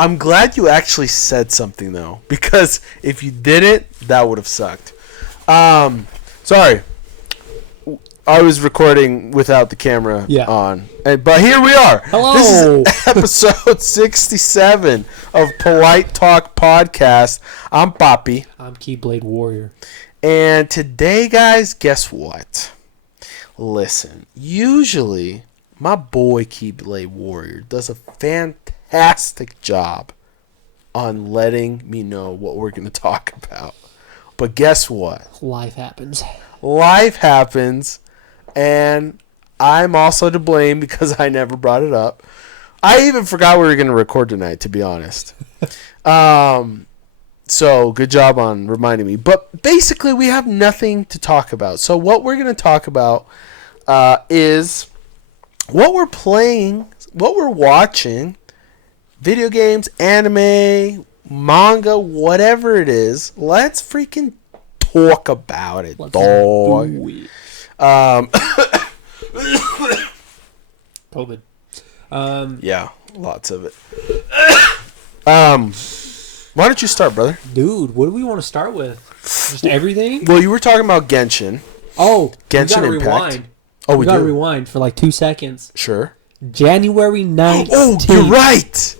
I'm glad you actually said something though, because if you didn't, that would have sucked. Sorry. I was recording without the camera on. But here we are. Hello. This is episode 67 of PoliteTalk Podcast. I'm Poppy. I'm Keyblade Warrior. And today, guys, guess what? Listen, usually my boy Keyblade Warrior does a fantastic job on letting me know what we're going to talk about. But guess what? Life happens. Life happens. And I'm also to blame because I never brought it up. I even forgot we were going to record tonight, to be honest. So good job on reminding me. But basically, we have nothing to talk about. So what we're going to talk about is what we're playing, what we're watching, video games, anime, manga, whatever it is. Let's freaking talk about it, dog. Do it. COVID. Yeah, lots of it. Why don't you start, brother? Dude, what do we want to start with? Just everything? Well, you were talking about Genshin. Oh, Genshin we gotta Impact. rewind. Oh, we gotta do? rewind for like 2 seconds. Sure. January 19th. Oh, you're right.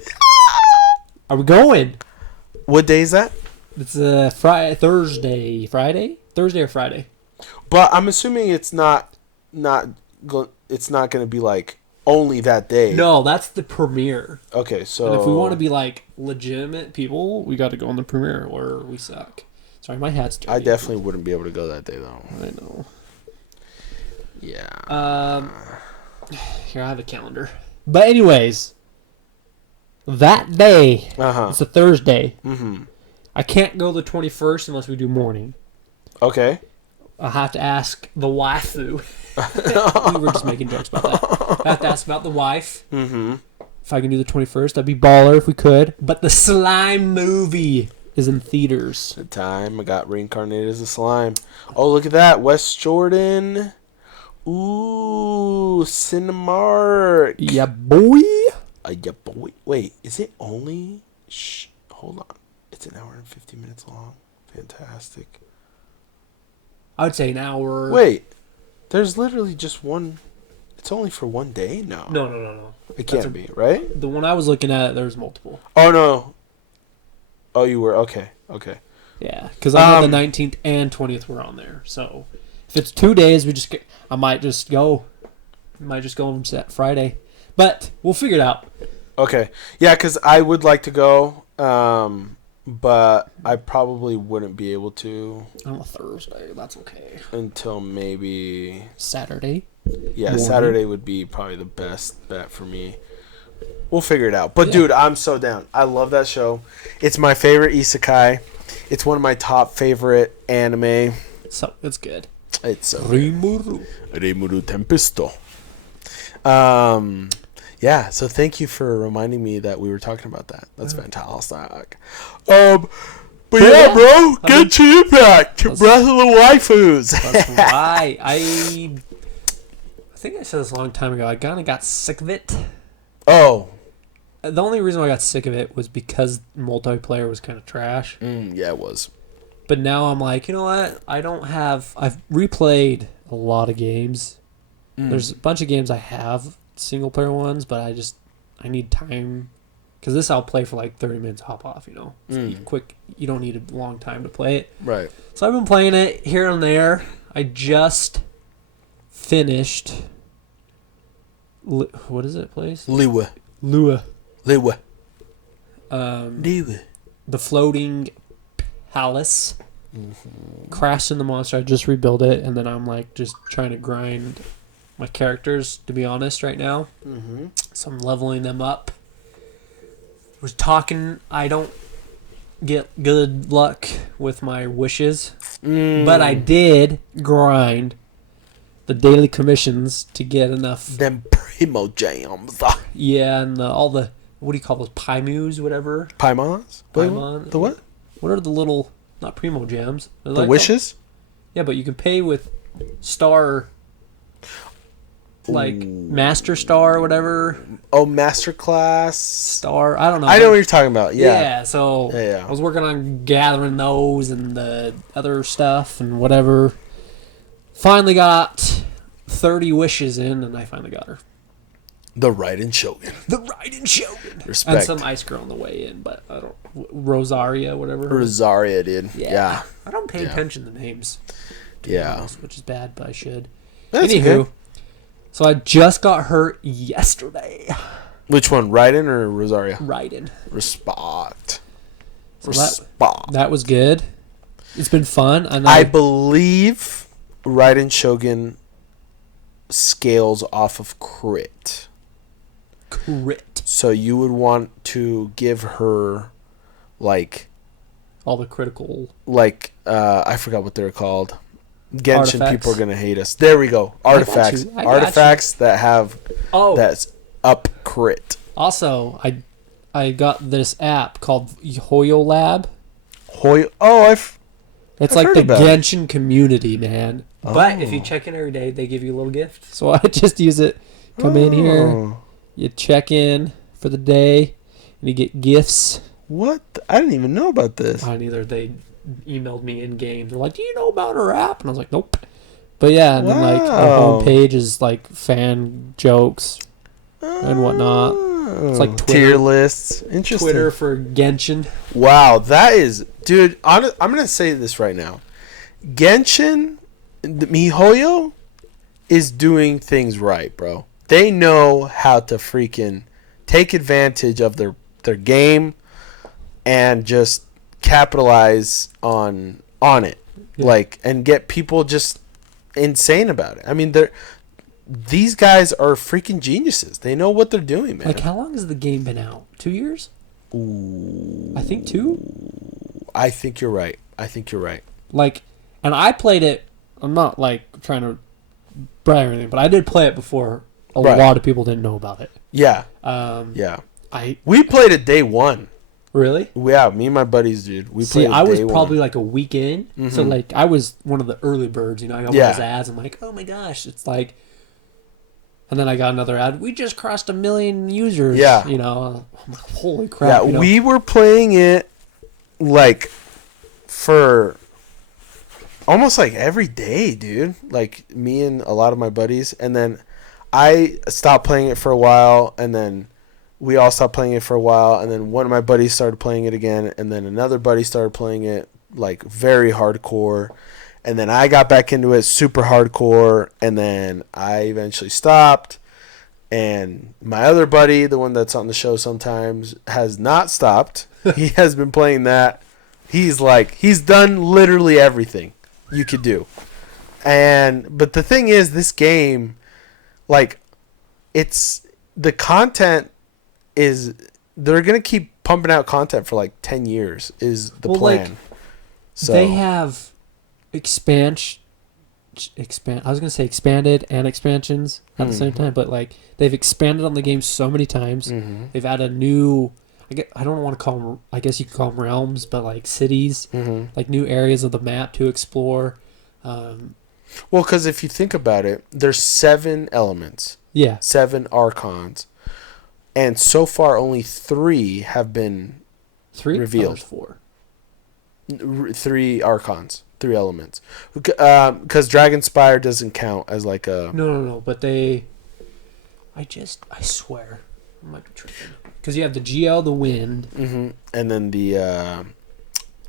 Are we going? What day is that? It's Thursday. Friday? Thursday or Friday? But I'm assuming it's not going to be like only that day. No, that's the premiere. Okay, so And if we want to be like legitimate people, we got to go on the premiere or we suck. Sorry, my hat's dirty. I definitely wouldn't be able to go that day though. I know. Yeah. Here, I have a calendar. But anyways, that day, it's a Thursday. Mm-hmm. I can't go the 21st unless we do morning. Okay. I'll have to ask the waifu. We were just making jokes about that. I have to ask about the wife. Mm-hmm. If I can do the 21st, that'd be baller if we could. But the Slime movie is in theaters. The time I got reincarnated as a slime. Oh, look at that. West Jordan. Ooh, Cinemark. Yeah, boy. Yeah, boy. Wait, is it only... hold on. It's an hour and 50 minutes long. Fantastic. I would say an hour. Wait, there's literally just one... It's only for one day? No. No. It can't be, right? The one I was looking at, there's multiple. Oh, no. Oh, you were... Okay. Yeah, because I know the 19th and 20th were on there. So if it's 2 days, I might just go. On Friday. But we'll figure it out. Okay. Yeah, because I would like to go, but I probably wouldn't be able to... On a Thursday, that's okay. Until maybe... Saturday? Yeah, morning. Saturday would be probably the best bet for me. We'll figure it out. But, yeah. Dude, I'm so down. I love that show. It's my favorite isekai. It's one of my top favorite anime. So, it's good. It's so Rimuru Tempesto. Yeah, so thank you for reminding me that we were talking about that. That's fantastic. But yeah, bro, Genshin Impact, Breath of the Waifus. That's right. I think I said this a long time ago. I kind of got sick of it. Oh. The only reason why I got sick of it was because multiplayer was kind of trash. Yeah, it was. But now I'm like, you know what? I've replayed a lot of games. There's a bunch of games I have, single player ones, but I need time. Because this I'll play for like 30 minutes, hop off, you know. It's quick. You don't need a long time to play it. Right. So I've been playing it here and there. I just finished... what is it, place? Lua. The floating palace. Crashed in the monster. I just rebuilt it, and then I'm like just trying to grind my characters, to be honest, right now. So I'm leveling them up. Was talking, I don't get good luck with my wishes, but I did grind the daily commissions to get enough. Them primo jams. Yeah, and all the, what do you call those, Paimus, whatever? Paimons? Paimon. The what? What are the little, not primo gems? The like wishes? Yeah, but you can pay with star. like Master Star or whatever. Oh, Masterclass Star. I don't know. I know what you're talking about. Yeah. Yeah. So Yeah. I was working on gathering those and the other stuff and whatever. Finally got 30 wishes in, and I finally got her. The Raiden Shogun. The Raiden Shogun. Respect. And some ice girl on the way in, but I don't. Rosaria, whatever. Rosaria, dude. Yeah. I don't pay attention to names. Yeah. Honest, which is bad, but I should. That's Anywho, okay. so I just got her yesterday. Which one, Raiden or Rosaria? Raiden. Respect. So Respect. that was good. It's been fun. And I believe Raiden Shogun scales off of crit. Crit. So you would want to give her like All the critical. I forgot what they're called. Genshin Artifacts. people are gonna hate us. There we go. Artifacts. I got Artifacts that have Oh. up crit. Also, I got this app called Hoyo Lab. It's I've like heard the about it. Genshin community, man. But if you check in every day, they give you a little gift. So I just use it. Come in here, you check in for the day, and you get gifts. What? I didn't even know about this. I neither. They emailed me in game. They're like, "Do you know about our app?" And I was like, "Nope." But yeah, and then like the Wow. homepage is like fan jokes and whatnot. It's like Twitter. Tier lists. Interesting. Twitter for Genshin. Wow, that is, dude. I'm gonna say this right now. Genshin, the MiHoYo, is doing things right, bro. They know how to freaking take advantage of their game and just capitalize on it, and get people just insane about it. I mean, these guys are freaking geniuses. They know what they're doing, man. Like, how long has the game been out? 2 years? Ooh, I think 2. I think you're right. Like, and I played it. I'm not like trying to brag or anything, but I did play it before a lot of people didn't know about it. Yeah. Yeah. We played it day one. Really? Yeah, me and my buddies, dude. We played. I was day probably one. like a week in, so Mhm. like I was one of the early birds. You know, I got one of those ads. I'm like, oh my gosh, it's like. And then I got another ad. We just crossed 1 million users. Yeah. You know, I'm like, holy crap. Yeah, you know? we were playing it like for almost like every day, dude. Like me and a lot of my buddies, and then I stopped playing it for a while, and then we all stopped playing it for a while, and then one of my buddies started playing it again, and then another buddy started playing it like very hardcore, and then I got back into it super hardcore, and then I eventually stopped. And my other buddy, the one that's on the show sometimes, has not stopped. He has been playing that. He's done literally everything you could do. But the thing is, this game, like, the content is, they're going to keep pumping out content for like 10 years is the plan. Like, so they have expanded and expansions at the same time, but like they've expanded on the game so many times. Mm-hmm. They've added new, I don't want to call them, I guess you could call them realms, but like cities, like new areas of the map to explore. Well, because if you think about it, there's 7 elements. Yeah. 7 archons. And so far, only 3 have been 3 revealed. 4. 3 archons, 3 elements. Because Dragonspire doesn't count as like a... No. But I swear, I might be tripping. Because you have the GL, the wind. Mm-hmm. And then the...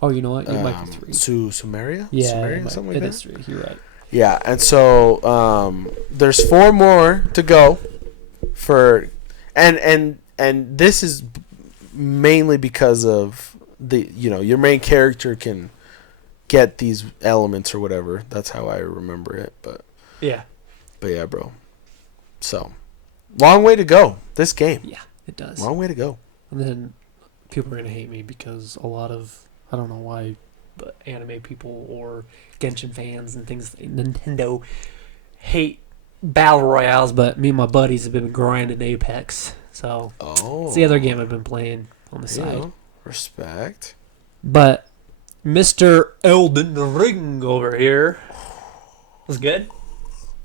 oh, you know what? It might be 3. Sumeria? Yeah, Sumeria, something like that? It is 3. You're right. Yeah, and so there's 4 more to go for... And this is mainly because of your main character can get these elements or whatever. That's how I remember it. But yeah, bro. So long way to go. This game. Yeah, it does. Long way to go. And then people are gonna hate me because a lot of, I don't know why, but anime people or Genshin fans and things, Nintendo hate battle royales. But me and my buddies have been grinding Apex, so it's the other game I've been playing on the side. Respect. But Mr. Elden Ring over here was good.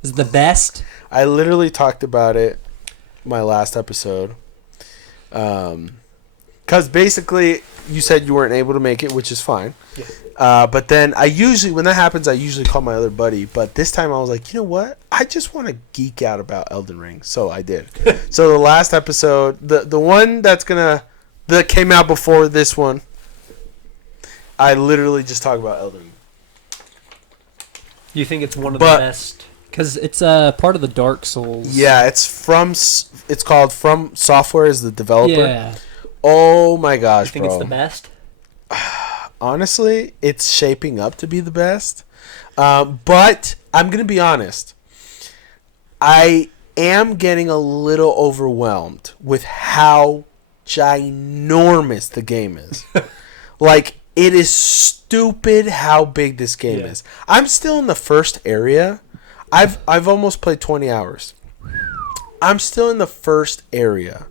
Is the best? I literally talked about it my last episode. Because basically, you said you weren't able to make it, which is fine. Yeah. But then when that happens, I usually call my other buddy. But this time I was like, you know what? I just want to geek out about Elden Ring. So I did. So the last episode, the one that came out before this one, I literally just talk about Elden Ring. You think it's one of the best? Because it's part of the Dark Souls. Yeah, it's called From Software is the developer. Yeah. Oh my gosh, you think it's the best? Honestly, it's shaping up to be the best. But I'm going to be honest. I am getting a little overwhelmed with how ginormous the game is. Like, it is stupid how big this game is. I'm still in the first area. I've almost played 20 hours. I'm still in the first area.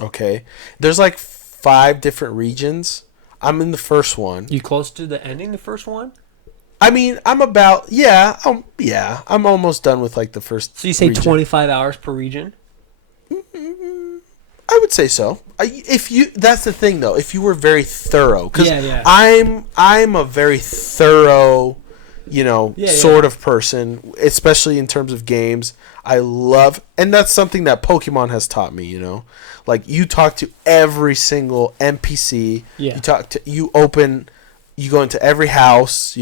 Okay? There's like 5 different regions. I'm in the first one. You close to the ending, the first one? I mean, I'm almost done with like the first. So you say region. 25 hours per region? I would say so. That's the thing though. If you were very thorough, because I'm a very thorough, sort of person, especially in terms of games. I love, and that's something that Pokemon has taught me. Like you talk to every single NPC. Yeah. You go into every house.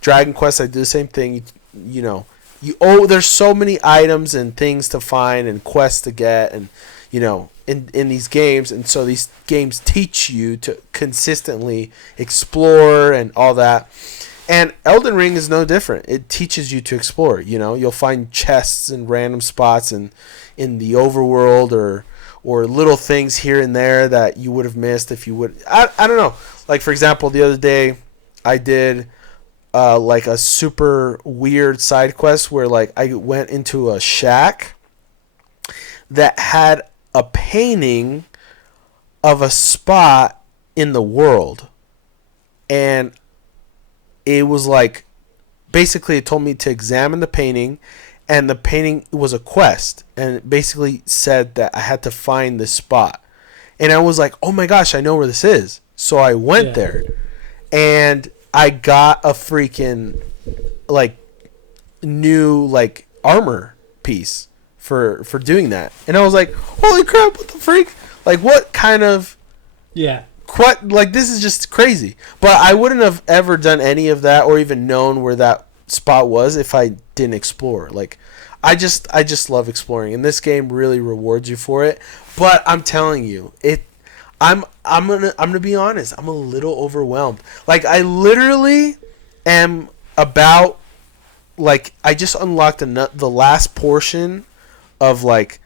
Dragon Quest, I do the same thing. There's so many items and things to find and quests to get, and in these games, and so these games teach you to consistently explore and all that. And Elden Ring is no different. It teaches you to explore. You'll find chests in random spots in the overworld or little things here and there that you would have missed if you would. I don't know. Like, for example, the other day I did like a super weird side quest where like I went into a shack that had a painting of a spot in the world. And it was like, basically it told me to examine the painting, and the painting was a quest, and it basically said that I had to find this spot. And I was like, oh my gosh, I know where this is. So I went there, and I got a freaking like new like armor piece for doing that. And I was like, holy crap, what the freak? Like, what kind of like, this is just crazy. But I wouldn't have ever done any of that or even known where that spot was if I didn't explore. Like, I just love exploring, and this game really rewards you for it. But I'm telling you, I'm gonna be honest, I'm a little overwhelmed. Like, I literally am about, like, I just unlocked the last portion of like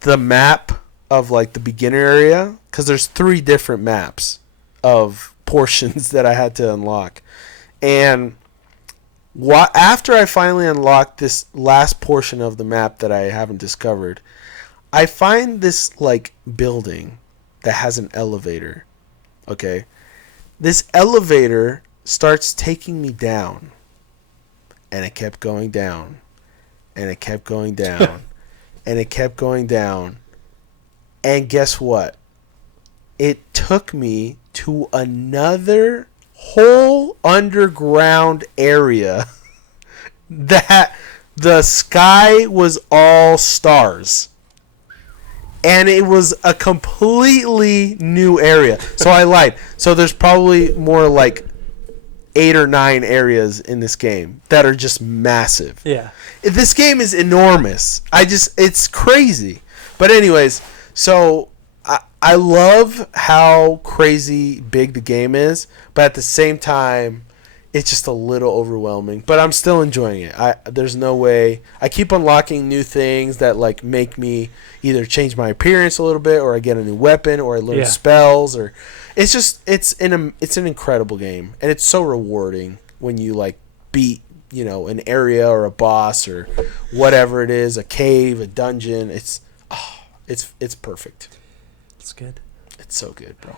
the map of like the beginner area, because there's 3 different maps of portions that I had to unlock. And after I finally unlocked this last portion of the map that I haven't discovered, I find this like building that has an elevator. Okay, this elevator starts taking me down, and it kept going down, and it kept going down. And it kept going down. And guess what? It took me to another whole underground area that the sky was all stars. And it was a completely new area. So I lied. So there's probably more like 8 or 9 areas in this game that are just massive. Yeah. This game is enormous. It's crazy. But anyways, so I love how crazy big the game is, but at the same time, it's just a little overwhelming. But I'm still enjoying it. There's no way. I keep unlocking new things that like make me either change my appearance a little bit, or I get a new weapon, or I learn spells, or it's an incredible game, and it's so rewarding when you like beat an area or a boss or whatever it is, a cave, a dungeon. It's perfect. It's good. It's so good, bro.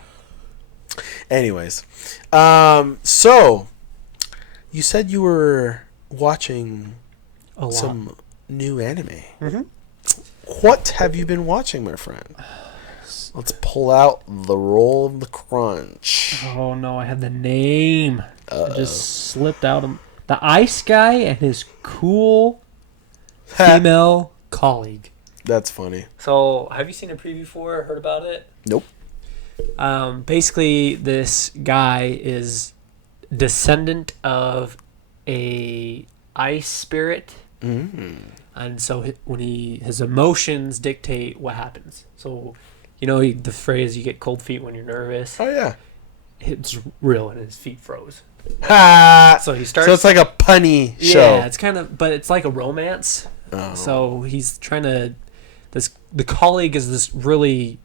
Anyways, so you said you were watching A lot. some new anime. Mm-hmm. What have you been watching, my friend? Let's pull out the roll of the crunch. Oh no, I had the name. Uh-oh. It just slipped out of the ice guy and his cool female colleague. That's funny. So, have you seen a preview for it? Heard about it? Nope. Basically, this guy is descendant of a ice spirit, and so when his emotions dictate what happens. So, the phrase "you get cold feet when you're nervous." Oh yeah. It's real, and his feet froze. Ha! So he starts. So it's like a punny show. Yeah, it's kind of, but it's like a romance. Oh. So he's trying to. The colleague is this really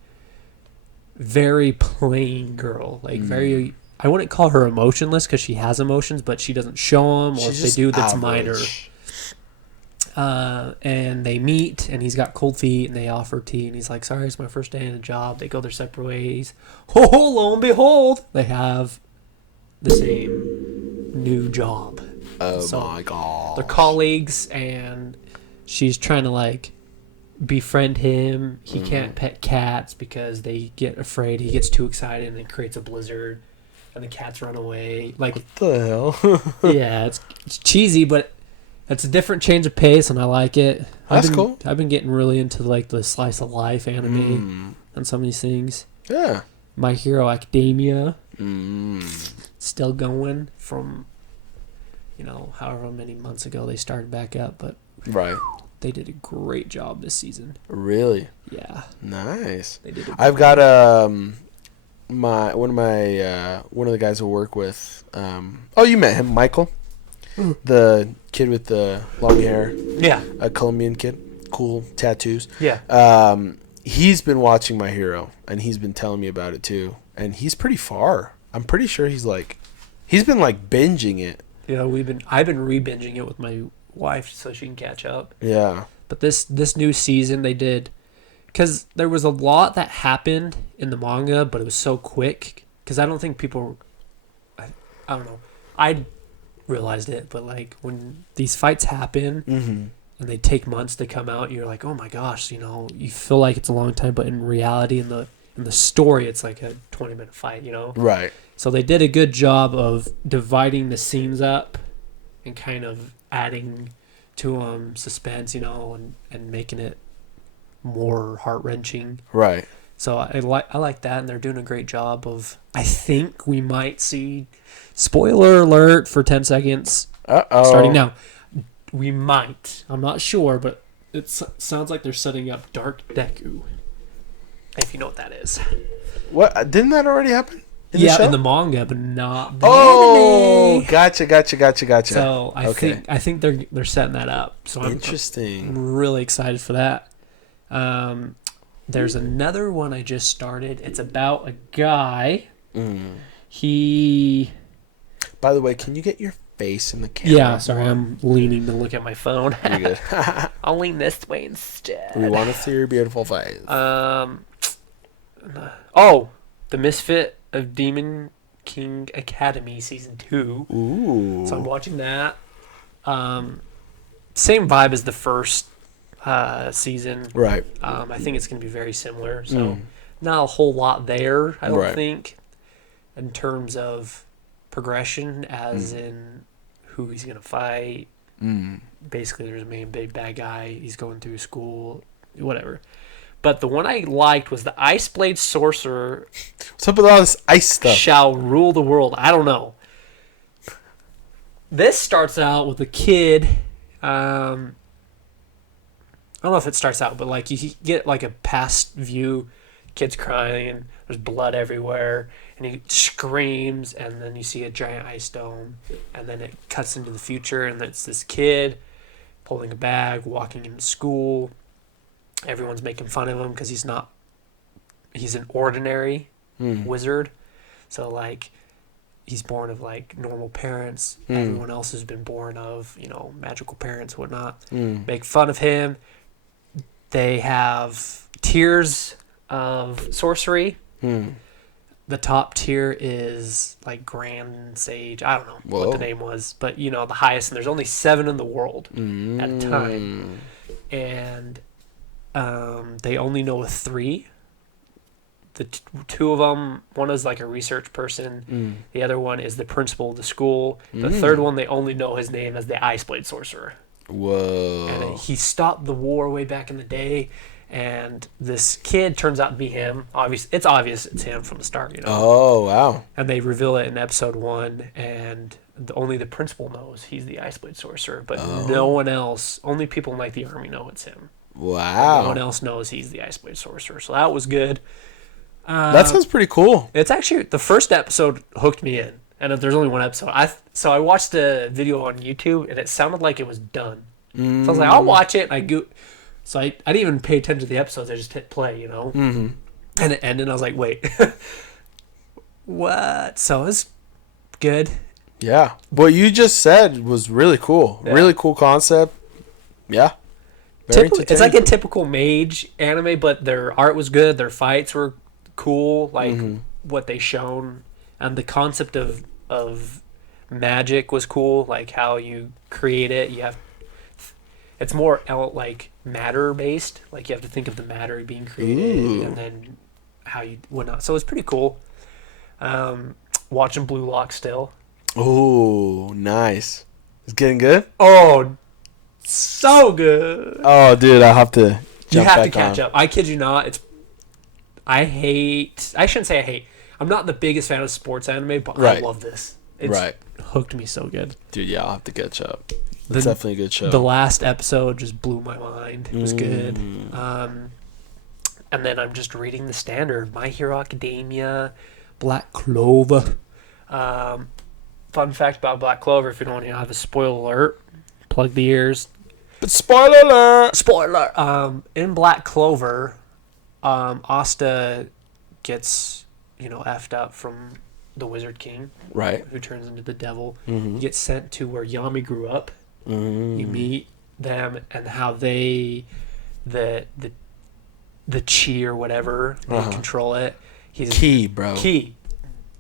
very plain girl, like very. I wouldn't call her emotionless because she has emotions, but she doesn't show them, or She's if they do, that's average. minor. And they meet, and he's got cold feet, and they offer tea, and he's like, "Sorry, it's my first day in a job." They go their separate ways. Oh, lo and behold, they have the same new job. Oh So my god. they're colleagues, and she's trying to like befriend him. He can't pet cats because they get afraid. He gets too excited and it creates a blizzard, and the cats run away. Like, What the hell? yeah, it's cheesy, but it's a different change of pace, and I like it. That's cool. I've been getting really into like the slice of life anime and some of these things. Yeah. My Hero Academia still going from however many months ago they started back up, but Right. they did a great job this season. Really? Yeah, Nice. they did. I've got one of the guys I work with. You met him, Michael, the kid with the long hair, a Colombian kid, cool tattoos. Yeah. He's been watching My Hero, and he's been telling me about it too. And he's pretty far. I'm pretty sure he's been like binging it. Yeah, I've been re-binging it with my wife so she can catch up. Yeah. But this new season they did, because there was a lot that happened in the manga, but it was so quick. Because I don't think people, I don't know, I realized it, but like when these fights happen and they take months to come out, you're like, oh my gosh, you feel like it's a long time, but in reality, in the story, it's like a 20-minute fight, Right. So they did a good job of dividing the scenes up and kind of adding to suspense, and making it more heart-wrenching. Right. So I like that, and they're doing a great job of. I think we might see, spoiler alert for 10 seconds. Starting now. We might. I'm not sure, but it sounds like they're setting up Dark Deku. If you know what that is. What? Didn't that already happen? In the manga, but not the anime. Gotcha. So I think they're setting that up. So Interesting. I'm really excited for that. There's another one I just started. It's about a guy. He. By the way, can you get your face in the camera? Yeah, sorry, I'm leaning to look at my phone. You're good. I'll lean this way instead. We want to see your beautiful face. The Misfit of Demon King Academy Season 2. Ooh. So I'm watching that. Same vibe as the first season. Right. I think it's going to be very similar. So not a whole lot there, I don't think, in terms of progression, as in who he's going to fight. Basically, there's a main big bad guy. He's going through school, whatever. But the one I liked was the Ice Blade Sorcerer. What's up with all this ice stuff? Shall rule the world. I don't know. This starts out with a kid. I don't know if it starts out, but like you get like a past view. Kid's crying and there's blood everywhere, and he screams, and then you see a giant ice dome, and then it cuts into the future, and it's this kid holding a bag, walking into school. Everyone's making fun of him because he's an ordinary wizard. So like he's born of like normal parents. Everyone else has been born of, magical parents, whatnot. Make fun of him. They have tiers of sorcery. the top tier is like Grand Sage. I don't know what the name was, but the highest, and there's only 7 in the world at a time, and they only know 3. The 2 of them, one is like a research person, the other one is the principal of the school. The third one, they only know his name as the Iceblade Sorcerer. Whoa! And he stopped the war way back in the day. And this kid turns out to be him. It's obvious it's him from the start, Oh, wow. And they reveal it in episode 1, and only the principal knows he's the Iceblade Sorcerer, but no one else, only people in like the army know it's him. Wow. No one else knows he's the Iceblade Sorcerer, so that was good. That sounds pretty cool. It's actually, the first episode hooked me in, and there's only one episode. So I watched a video on YouTube, and it sounded like it was done. So I was like, I'll watch it, and So I didn't even pay attention to the episodes. I just hit play, And it ended, and I was like, wait. What? So it's good. Yeah. What you just said was really cool. Yeah. Really cool concept. Yeah. It's like a typical mage anime, but their art was good. Their fights were cool, like what they shown. And the concept of magic was cool, like how you create it. It's more like matter based, like you have to think of the matter being created and then how you whatnot. So it's pretty cool. Watching Blue Lock still. Oh, nice. It's getting good. Oh, so good. Oh, dude, I have to. You have to catch up. I kid you not. I shouldn't say I hate. I'm not the biggest fan of sports anime, but I love this. It's hooked me so good. Dude, yeah, I'll have to catch up. It's definitely a good show. The last episode just blew my mind. It was good. And then I'm just reading the standard. My Hero Academia, Black Clover. Fun fact about Black Clover, if you don't want to have a spoiler alert, plug the ears. But spoiler alert! Spoiler! In Black Clover, Asta gets, effed up from the Wizard King. Right. Who turns into the devil. He gets sent to where Yami grew up. You meet them and how they, the chi or whatever, they control it. He's Ki, bro. Ki.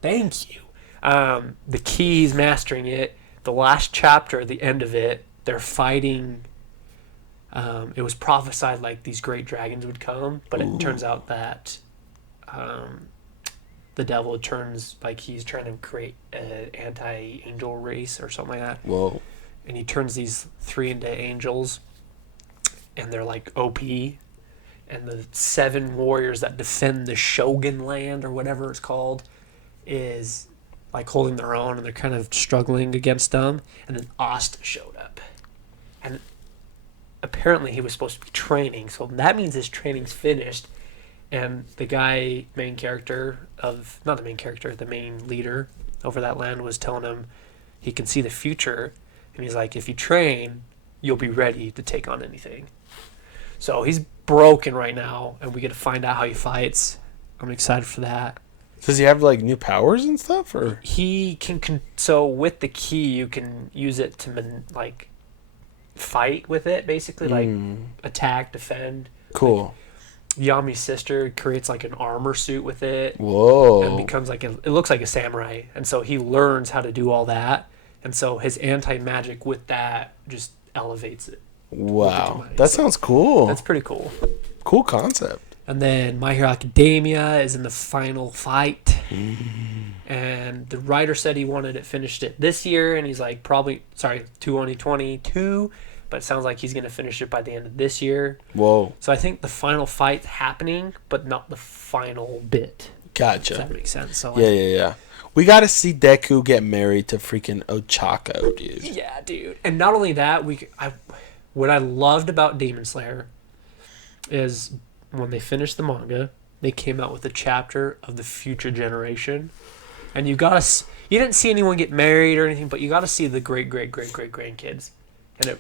Thank you. The Ki, he's mastering it. The last chapter, the end of it, they're fighting. It was prophesied like these great dragons would come, but it turns out that the devil turns, like he's trying to create an anti-angel race or something like that. Whoa. And he turns these 3 into angels, and they're like OP. And the 7 warriors that defend the Shogun land, or whatever it's called, is like holding their own, and they're kind of struggling against them. And then Asta showed up. And apparently he was supposed to be training, so that means his training's finished. And the guy, the main leader over that land was telling him he can see the future. And he's like, if you train, you'll be ready to take on anything. So he's broken right now, and we get to find out how he fights. I'm excited for that. Does he have like new powers and stuff, or he can? So with the Ki, you can use it to like fight with it, basically, like attack, defend. Cool. Like, Yami's sister creates like an armor suit with it. Whoa. And becomes it looks like a samurai, and so he learns how to do all that. And so his anti-magic with that just elevates it. Wow. That sounds cool. That's pretty cool. Cool concept. And then My Hero Academia is in the final fight. And the writer said he wanted it finished it this year. And he's like, 2022. But it sounds like he's going to finish it by the end of this year. Whoa. So I think the final fight's happening, but not the final bit. Gotcha. If that makes sense. So yeah. We got to see Deku get married to freaking Ochako, dude. Yeah, dude. And not only that, what I loved about Demon Slayer is when they finished the manga, they came out with a chapter of the future generation. And you didn't see anyone get married or anything, but you got to see the great grandkids. And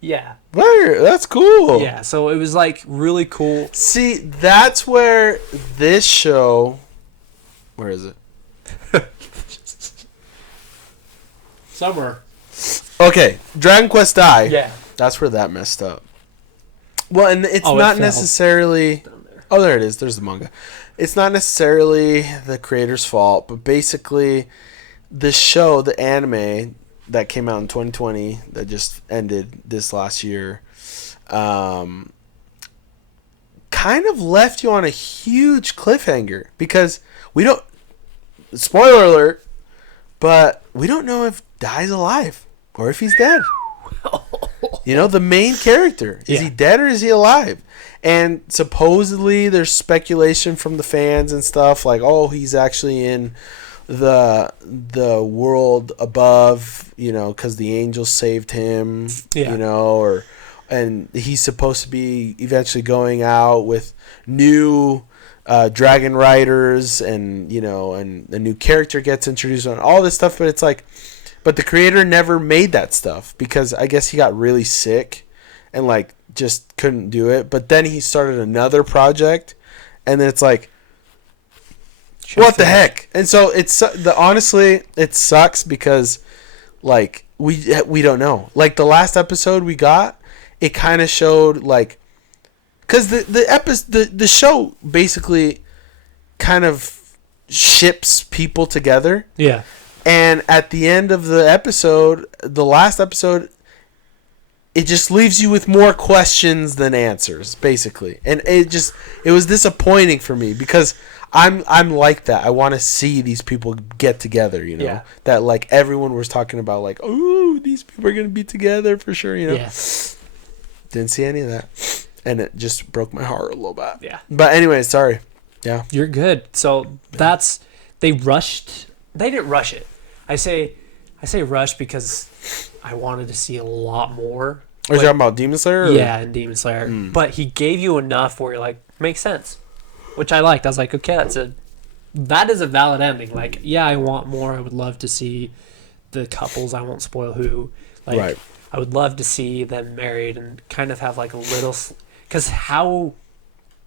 yeah. That's cool. Yeah, so it was like really cool. See, that's where this show... Where is it? Somewhere. Okay, Dragon Quest I. Yeah. That's where that messed up. Well, and it's not necessarily... Oh, there it is. There's the manga. it's not necessarily the creator's fault, but basically the show, the anime that came out in 2020 that just ended this last year, kind of left you on a huge cliffhanger because we don't, spoiler alert, but we don't know if Dai's alive or if he's dead. You know, the main character, is he dead or is he alive? And supposedly there's speculation from the fans and stuff like, oh, he's actually in the world above, you know, because the angels saved him, you know, and he's supposed to be eventually going out with new dragon riders, and, you know, and a new character gets introduced on all this stuff. But it's like, but the creator never made that stuff because I guess he got really sick and like just couldn't do it. But then he started another project, and then it's like, what the heck? And so honestly, it sucks because like we don't know. Like the last episode we got, it kind of showed like, because the show basically kind of ships people together. Yeah. And at the end of the episode, the last episode, it just leaves you with more questions than answers, basically. And it was disappointing for me because I'm like that. I want to see these people get together, you know. Yeah. That like everyone was talking about, like, oh, these people are gonna be together for sure, you know. Yeah. Didn't see any of that, and it just broke my heart a little bit. Yeah. But anyway, sorry. Yeah. You're good. So they rushed. They didn't rush it. I say rush because I wanted to see a lot more. Are you talking about Demon Slayer? Yeah, in Demon Slayer. But he gave you enough where you're like, makes sense. Which I liked. I was like, okay, that is a valid ending. Like, yeah, I want more. I would love to see the couples. I won't spoil who. Like, right. I would love to see them married and kind of have like a little, because how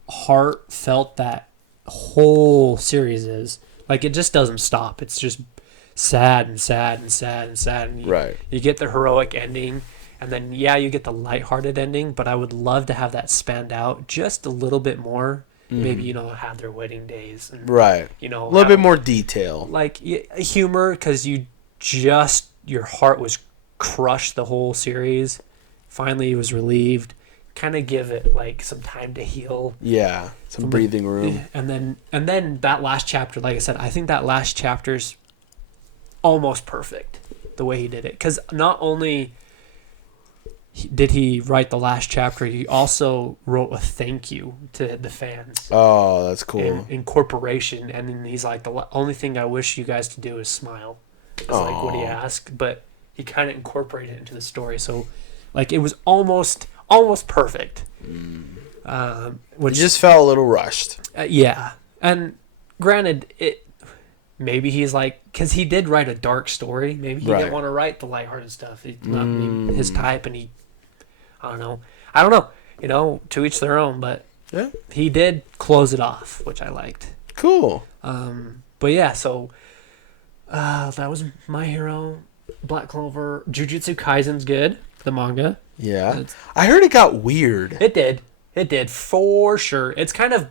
heartfelt that whole series is. Like, it just doesn't stop. It's just sad and sad and sad and sad. And you get the heroic ending, and then you get the lighthearted ending. But I would love to have that spanned out just a little bit more. Maybe, you know, have their wedding days. And, you know, a little bit more detail. Like, humor, because your heart was crushed the whole series. Finally, it was relieved. Kind of give it, like, some time to heal. Yeah, some breathing room. And then that last chapter, like I said, I think that last chapter's almost perfect, the way he did it. Because not only did he write the last chapter, he also wrote a thank you to the fans. Oh, that's cool. In corporation, and then he's like, the only thing I wish you guys to do is smile. It's like what he asked, but he kind of incorporated it into the story. So, like, it was almost perfect. Which it just felt a little rushed. Yeah, and granted, maybe he's like, because he did write a dark story. Maybe he didn't want to write the lighthearted stuff. It's not his type, and I don't know. You know, to each their own. But he did close it off, which I liked. Cool. But yeah, so that was My Hero, Black Clover, Jujutsu Kaisen's good. The manga. Yeah, I heard it got weird. It did for sure. It's kind of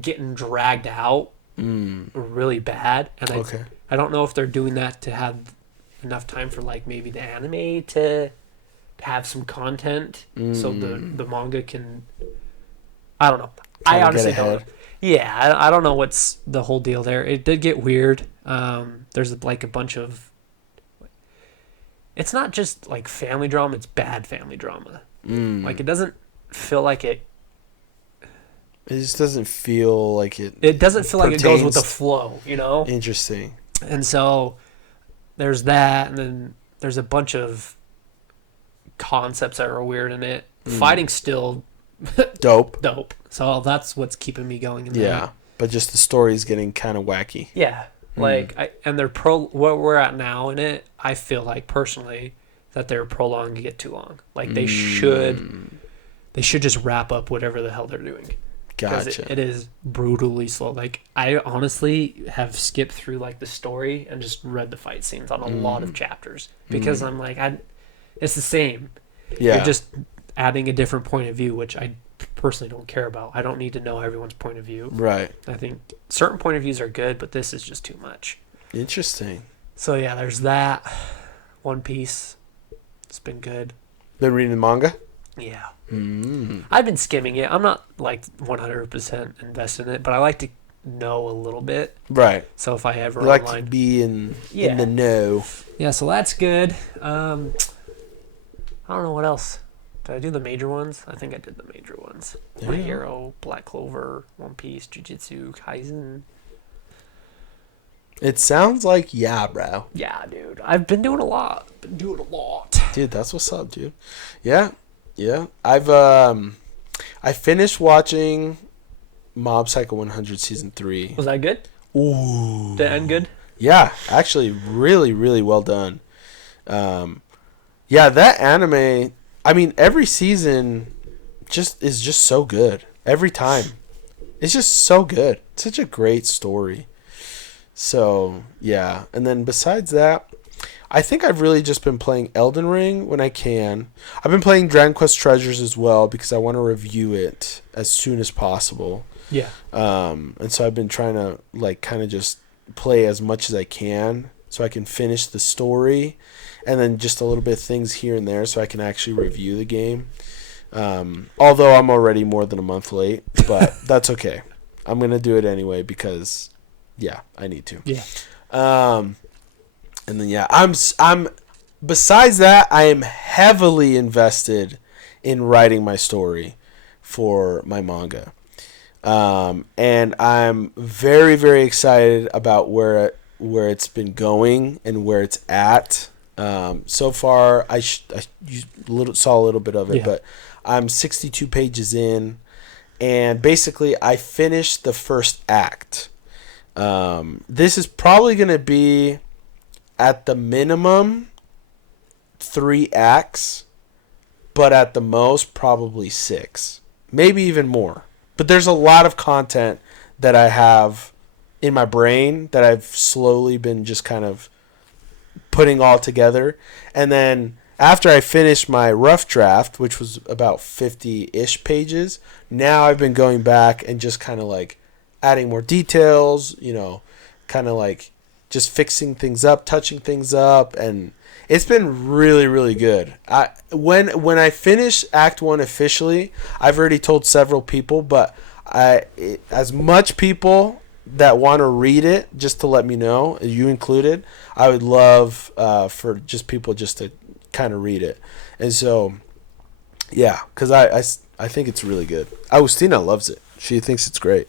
getting dragged out really bad, and I don't know if they're doing that to have enough time for, like, maybe the anime to have some content so the manga can, I don't know. I honestly don't know. Yeah, I don't know what's the whole deal there. It did get weird. There's like a bunch of, it's not just like family drama, it's bad family drama. Like, it doesn't feel like it just doesn't feel like it doesn't feel like it goes with the flow, you know? Interesting. And so there's that, and then there's a bunch of concepts that are weird in it. Fighting's still dope. So that's what's keeping me going in there. Yeah, but just the story's getting kind of wacky. Yeah. Like, and they're what we're at now in it, I feel like personally that they're prolonging it too long. Like, they should just wrap up whatever the hell they're doing. Gotcha. It is brutally slow. Like, I honestly have skipped through, like, the story and just read the fight scenes on a lot of chapters because I'm like, it's the same. Yeah. You're just adding a different point of view, which I personally don't care about. I don't need to know everyone's point of view. Right. I think certain point of views are good, but this is just too much. Interesting. So yeah, there's that. One Piece. It's been good. Been reading the manga? Yeah. Mm. I've been skimming it. I'm not like 100% invested in it, but I like to know a little bit. Right. So if I ever You like online, to be in the know. yeah. So that's good. I don't know what else. Did I do the major ones? I think I did the major ones. Yeah. My Hero, Black Clover, One Piece, Jujutsu, Kaisen. It sounds like bro. Yeah, dude. I've been doing a lot. Dude, that's what's up, dude. Yeah. I finished watching Mob Psycho 100 season 3. Was that good? Ooh. Did it end good? Yeah, actually, really, really well done. Yeah, that anime. I mean, every season is just so good. Every time, it's just so good. It's such a great story. So yeah, and then besides that, I think I've really just been playing Elden Ring when I can. I've been playing Dragon Quest Treasures as well because I want to review it as soon as possible. Yeah. And so I've been trying to like kind of just play as much as I can so I can finish the story, and then just a little bit of things here and there so I can actually review the game. Although I'm already more than a month late, but that's okay. I'm gonna do it anyway because, yeah, I need to. Yeah. And then I'm. Besides that, I am heavily invested in writing my story for my manga. And I'm very, very excited about where it's been going and where it's at. So far, you saw a little bit of it, but I'm 62 pages in, and basically I finished the first act. This is probably going to be at the minimum 3 acts, but at the most probably 6, maybe even more. But there's a lot of content that I have in my brain that I've slowly been just kind of putting all together. And then after I finished my rough draft, which was about 50-ish pages, now I've been going back and just kind of like adding more details, kind of like just fixing things up, touching things up, and it's been really, really good. When I finish Act 1 officially, I've already told several people, but as much people that want to read it, just to let me know, you included, I would love for just people just to kind of read it. And so, yeah, because I think it's really good. Agustina loves it. She thinks it's great.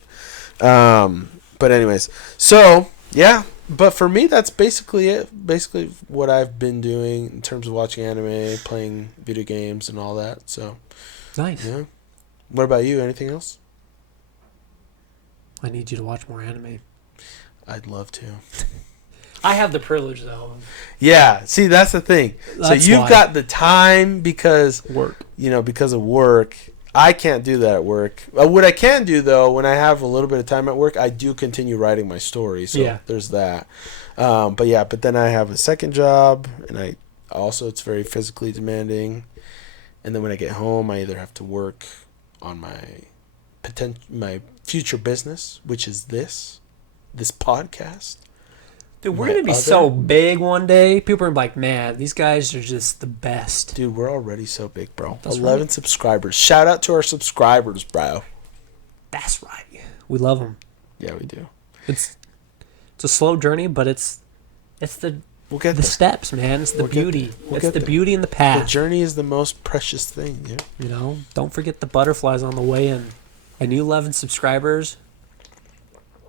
But anyways, so, yeah. But for me, that's basically it. Basically what I've been doing in terms of watching anime, playing video games, and all that. So, nice. Yeah. What about you? Anything else? I need you to watch more anime. I'd love to. I have the privilege, though. Yeah. See, that's the thing. That's so you've why. got the time because Work. Because of work. I can't do that at work. What I can do, though, when I have a little bit of time at work, I do continue writing my story. So there's that. But then I have a second job, and it's very physically demanding. And then when I get home, I either have to work on my future business, which is this podcast. Dude, we're going to be so big one day. People are like, man, these guys are just the best. Dude, we're already so big, bro. That's 11 right. subscribers. Shout out to our subscribers, bro. That's right. We love them. Yeah, we do. It's a slow journey, but it's the steps, man. It's the beauty. It's the beauty in the path. The journey is the most precious thing, yeah. Don't forget the butterflies on the way in. And you 11 subscribers,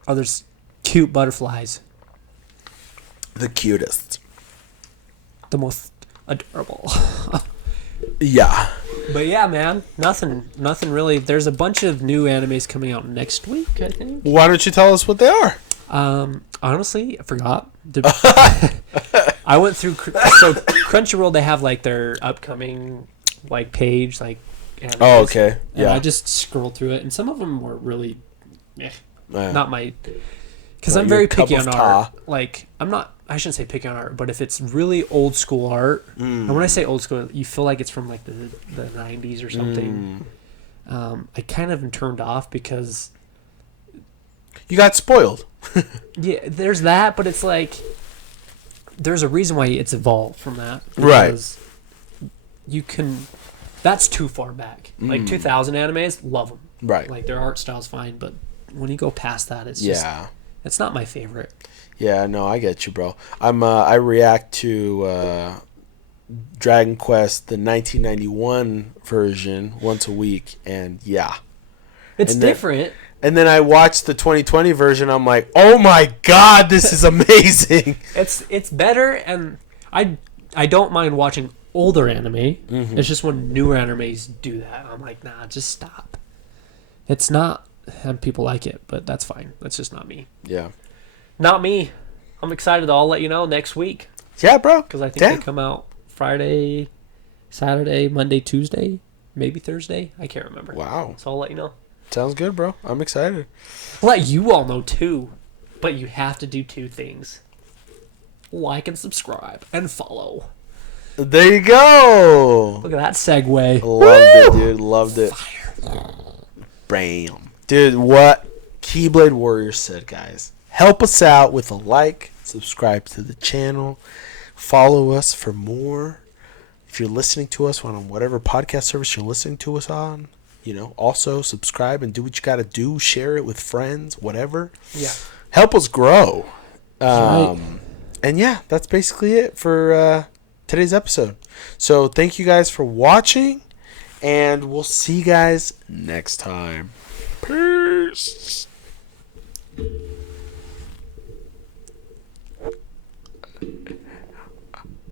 there's cute butterflies. The cutest. The most adorable. Yeah. But yeah, man, nothing really. There's a bunch of new animes coming out next week, I think. Why don't you tell us what they are? Honestly, I forgot. I went through. So Crunchyroll, they have like their upcoming like page, like. Animes, oh, okay. And I just scrolled through it, and some of them were really, not my. Because I'm very picky on art. Like, I shouldn't say picky on art, but if it's really old school art, and when I say old school, you feel like it's from like the 90s or something. I kind of am turned off because You got spoiled. yeah, there's that, but it's like there's a reason why it's evolved from that. Right. Because you can. That's too far back. Like 2000 animes, love them. Right. Like their art style's fine, but when you go past that, it's just it's not my favorite. Yeah, no, I get you, bro. I react to Dragon Quest, the 1991 version, once a week, and yeah. It's different. And then I watched the 2020 version. I'm like, oh my god, this is amazing. It's better, and I don't mind watching older anime. Mm-hmm. It's just when newer animes do that, I'm like, nah, just stop. It's not, and people like it, but that's fine. That's just not me. Yeah. Not me. I'm excited. I'll let you know next week. Yeah, bro. Because I think they come out Friday, Saturday, Monday, Tuesday, maybe Thursday. I can't remember. Wow. So I'll let you know. Sounds good, bro. I'm excited. I'll let you all know too, but you have to do two things: like and subscribe and follow. There you go. Look at that segue. Loved it, dude. Loved it. Fire. Bam. Dude, what Keyblade Warriors said, guys. Help us out with a like, subscribe to the channel, follow us for more. If you're listening to us on whatever podcast service you're listening to us on, also subscribe and do what you got to do. Share it with friends, whatever. Yeah. Help us grow. Right. And yeah, that's basically it for today's episode. So thank you guys for watching, and we'll see you guys next time. Peace.